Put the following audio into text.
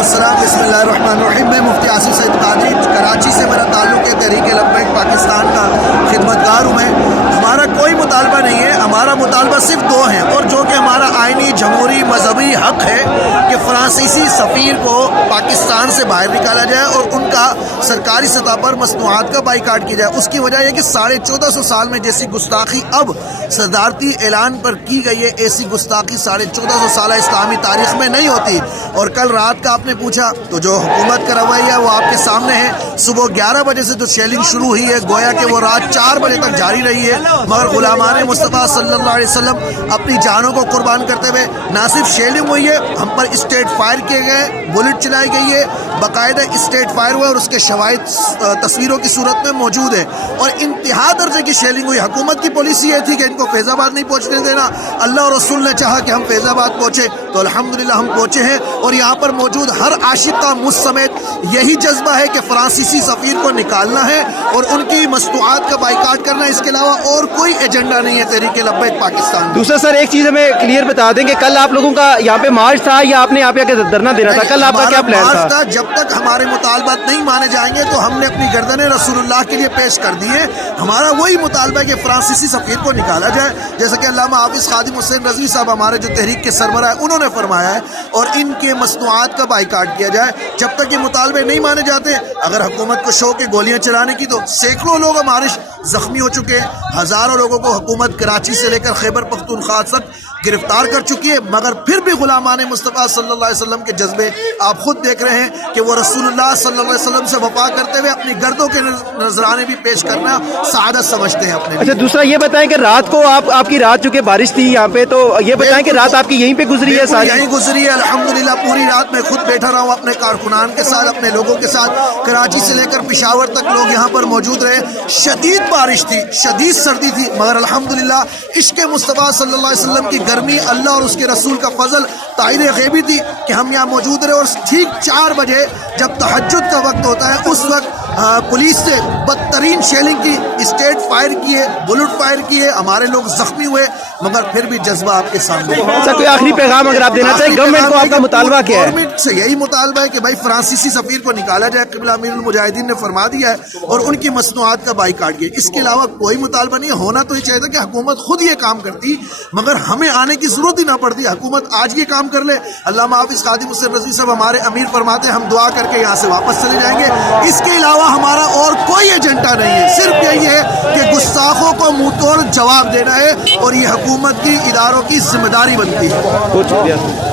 अस्सलाम बिस्मिल्लाहिर्रहमानिर्रहीम। मैं मुफ्ती आसिफ सईद कादरी, कराची से मेरा ताल्लुक़ है। तहरीक लब्बैक पाकिस्तान का खिदमतगार हूँ मैं। हमारा कोई मुतालबा नहीं है, हमारा मुतालबा सिर्फ दो हैं, और जो कि हमारा आइनी जमहूरी मजहबी हक है कि फ्रांसीसी सफ़ीर को पाकिस्तान से बाहर निकाला जाए और उनका सरकारी सतह पर मसनूआत का बाइकाट किया जाए। उसकी वजह यह कि 1450 साल में जैसी गुस्ताखी अब सदारती ऐलान पर की गई है, ऐसी गुस्ताखी 1450 साल इस्लामी तारीख में नहीं होती। और कल रात का आपने पूछा तो जो हुकूमत का रवैया है वो आपके सामने है। सुबह 11 बजे से जो शेलिंग शुरू हुई है, गोया कि वो रात 4 बजे तक जारी रही है, मगर गुलामान मुस्तफ़ा सल्लल्लाहु अलैहि वसल्लम अपनी जानों को कुर्बान करते हुए ना सिर्फ शेलिंग हुई है, हम पर स्टेट फायर किए गए, बुलेट चलाई गई है, बाकायदा स्टेट फायर हुआ और उसके शवाहिद तस्वीरों की सूरत में मौजूद है। और इंतहा दर्जे की शेलिंग हुई। हुकूमत की पॉलिसी ये थी कि इनको फैज़ाबाद नहीं पहुँचने देना। अल्लाह और रसूल ने चाहा कि हम फैज़ाबाद पहुँचे तो अल्हम्दुलिल्लाह हम पहुँचे हैं। और यहाँ पर मौजूद हर आशिक का मुझ समेत यही जज्बा है कि फ्रांसीसी सफ़ीर को निकालना है और उनकी मसनूआत का बाइकाट करना है। इसके अलावा और कोई एजेंडा नहीं है तहरीक लब्बैक पाकिस्तान। दूसरा सर, एक चीज़ हमें क्लियर बता दें कि कल आप लोगों का यहाँ पे मार्च था या आपने यहाँ पे धरना देना था? कल आपका क्या प्लान था? जब तक हमारे मुतालबात नहीं माने जाएंगे तो हमने अपनी गर्दनें रसूलुल्लाह के लिए पेश कर दी है। हमारा वही मुतालबा है कि फ्रांसीसी सफ़ीर को निकाला जाए, जैसे कि अल्लामा हाफिज़ खादिम हुसैन रज़वी साहब हमारे जो तहरीक के सरबराह है उन्होंने फरमाया है, और इनके मसनूआत का बाइकाट किया जाए। जब तक ये मुतालबे नहीं माने जाते, अगर हुकूमत को शौक है गोलियां चलाने की, तो सैकड़ों लोग हमारे जख्मी हो चुके हैं, हज़ारों लोगों को हुकूमत कराची से लेकर खैबर पख्तूनख्वा तक गिरफ्तार कर चुकी है। मगर फिर भी गुलामान मुस्तफ़ा सल्लल्लाहु अलैहि वसल्लम के जज्बे आप खुद देख रहे हैं कि वो रसूलुल्लाह सल्लल्लाहु अलैहि वसल्लम से वफा करते हुए अपनी गर्दों के नजराने भी पेश करना सआदत समझते हैं अपने। अच्छा, दूसरा ये बताएं कि रात को आपकी रात चूंकि बारिश थी यहाँ पे, तो ये बताएं कि रात आपकी यहीं पे गुजरी है? सारी यहीं गुजरी है अल्हम्दुलिल्लाह। पूरी रात मैं खुद बैठा रहा हूँ अपने कारकुनान के साथ, अपने लोगों के साथ। कराची से लेकर पेशावर तक लोग यहाँ पर मौजूद रहे। शदीद बारिश थी, शदीद सर्दी थी, मगर अल्हम्दुलिल्लाह इश्क़ मुस्तफ़ा सल्लल्लाहु अलैहि वसल्लम की गर्मी, अल्लाह और उसके रसूल का फजल तायरे गैबी थी कि हम यहाँ मौजूद रहे। और ठीक 4 बजे जब तहज्जुद का वक्त होता है, उस वक्त पुलिस से बदतरीन शेलिंग की, स्टेट फायर किए, बुलेट फायर किए, हमारे लोग जख्मी हुए, मगर फिर भी जज्बा आपके सामने। अच्छा, कोई आखिरी पैगाम अगर आप देना चाहें गवर्नमेंट को, आपका मुतालबा क्या है? गवर्नमेंट से यही मुतालबा है कि भाई फ्रांसीसी सफ़ीर को निकाला जाए, क़िबला अमीरुल मुजाहिदीन ने फरमा दिया है, और उनकी मसनूआत का बाइकाट किया। इसके अलावा कोई मुतालबा नहीं। होना तो ये चाहिए था कि हुकूमत खुद ये काम करती, मगर हमें आने की जरूरत ही ना पड़ती। हुकूमत आज ये काम कर ले। अल्लामा हाफिज़ खादिम हुसैन रज़वी साहब हमारे अमीर फरमाते हैं हम दुआ करके यहाँ से वापस चले जाएंगे। इसके अलावा हमारा और कोई एजेंडा नहीं है। सिर्फ यही है कि गुस्ताखों को मुंह तोड़ जवाब देना है, और ये हुकूमत की, इदारों की जिम्मेदारी बनती है। बहुत शुक्रिया।